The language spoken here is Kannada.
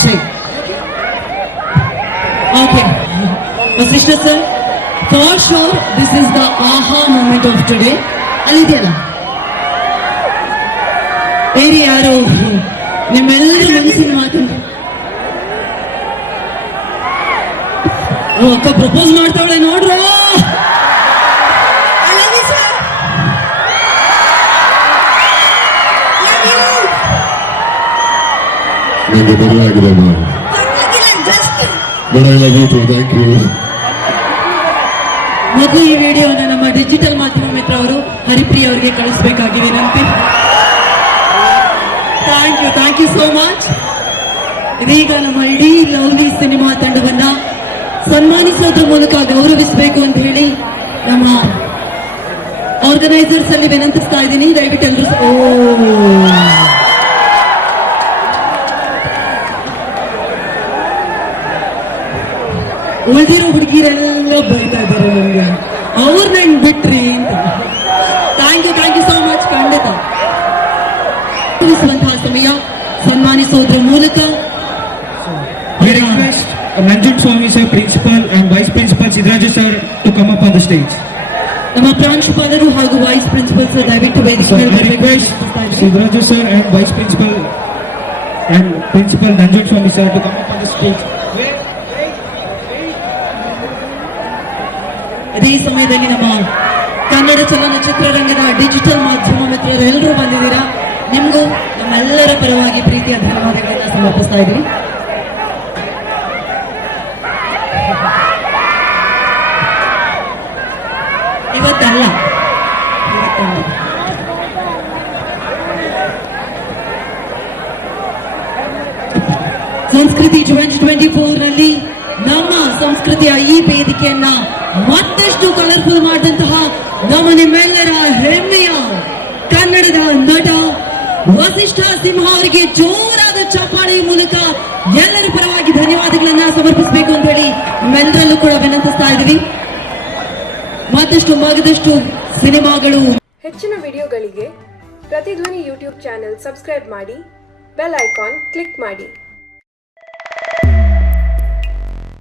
Check. Okay. Vasishta sir, for sure this is the aha moment of today. ಅಲ್ಲಿದೆಯಲ್ಲ ಬೇರೆ ಯಾರು ನಿಮ್ಮೆಲ್ಲರ ಮನಸ್ಸಿನ ಮಾತನ್ನು ಅಕ್ಕ ಪ್ರಪೋಸ್ ಮಾಡ್ತಾವಳೆ ನೋಡ್ರು. ನನಗೆ ಮದುವೆ ಆಗಿದೆ ಮೊದಲು ಈ ವಿಡಿಯೋನ ನಮ್ಮ ಡಿಜಿಟಲ್ ಮಾಧ್ಯಮ ಮಿತ್ರ ಅವರು ಹರಿಪ್ರಿಯ ಅವರಿಗೆ ಕಳಿಸಬೇಕಾಗಿ ವಿನಂತಿ. Thank you so much. ಇದೀಗ ನಮ್ಮ ಇಡೀ ಲವ್ಲಿ ಸಿನಿಮಾ ತಂಡವನ್ನ ಸನ್ಮಾನಿಸೋದ್ರ ಮೂಲಕ ಗೌರವಿಸಬೇಕು ಅಂತ ಹೇಳಿ ನಮ್ಮ ಆರ್ಗನೈಸರ್ಸ್ ಅಲ್ಲಿ ವಿನಂತಿಸ್ತಾ ಇದ್ದೀನಿ. ದಯವಿಟ್ಟು ಎಲ್ಲರೂ ಉಳಿದಿರೋ ಹುಡುಗಿರೆಲ್ಲ ಬರ್ತಾ ಇದ್ದಾರೆ ನಮ್ಗೆ, ಅವ್ರನ್ನ ಹೆಂಗ್ ಬಿಟ್ರಿ ಅಂತ. Thank you so much. ಖಂಡಿತ ಸಮಯ ಸನ್ಮಾನಿಸೋದ್ರ ಮೂಲಕ Nanjundaswamy sir, principal and vice principal Siddaraju sir to come up on the stage. ನಮ್ಮ ಪ್ರಾಂಶುಪಾಲರು ಹಾಗೂ ವೈಸ್ ಪ್ರಿನ್ಸಿಪಲ್ ಸರ್ ದಯವಿಟ್ಟು ವೇದಿಕೆ Siddaraju sir and vice principal and principal Nanjundaswamy sir to come up on the stage. ಇದೇ ಸಮಯದಲ್ಲಿ ನಮ್ಮ ಕನ್ನಡ ಚಲನಚಿತ್ರರಂಗದ ಡಿಜಿಟಲ್ ಮಾಧ್ಯಮ ಮಿತ್ರರೆಲ್ಲರೂ ಬಂದಿದ್ದೀರಾ. ನಿಮಗೂ ನಮ್ಮೆಲ್ಲರ ಪರವಾಗಿ ಪ್ರೀತಿಯ ಧನ್ಯವಾದಗಳನ್ನ ಸಮರ್ಪಿಸ್ತಾ ಇದ್ದೀವಿ. ಇವತ್ತಲ್ಲ ಸಂಸ್ಕೃತಿ 2024 ನಲ್ಲಿ ನಮ್ಮ ಸಂಸ್ಕೃತಿಯ ಈ ವೇದಿಕೆಯನ್ನ ಮತ್ತಷ್ಟು ಕಲರ್ಫುಲ್ ಮಾಡಿದಂತಹ ನಮ್ಮ ನಿಮ್ಮೆಲ್ಲರ ಹೆಮ್ಮೆಯ ಕನ್ನಡದ ನಟ ವಸಿಷ್ಠ ಸಿಂಹ ಅವರಿಗೆ ಜೋರಾದ ಚಪ್ಪಾಳೆಯ ಮೂಲಕ ಎಲ್ಲರ ಪರವಾಗಿ ಧನ್ಯವಾದಗಳನ್ನ ಸಮರ್ಪಿಸಬೇಕು ಅಂತ ಹೇಳಿ ನಮ್ಮೆಲ್ಲರಲ್ಲೂ ಕೂಡ ವಿನಂತಿಸ್ತಾ ಇದ್ದೀವಿ. ಮಗದಷ್ಟು ಸಿನಿಮಾಗಳು. ಹೆಚ್ಚಿನ ವಿಡಿಯೋಗಳಿಗೆ ಪ್ರತಿಧ್ವನಿ ಯೂಟ್ಯೂಬ್ ಚಾನೆಲ್ ಸಬ್ಸ್ಕ್ರೈಬ್ ಮಾಡಿ, ಬೆಲ್ ಐಕಾನ್ ಕ್ಲಿಕ್ ಮಾಡಿ.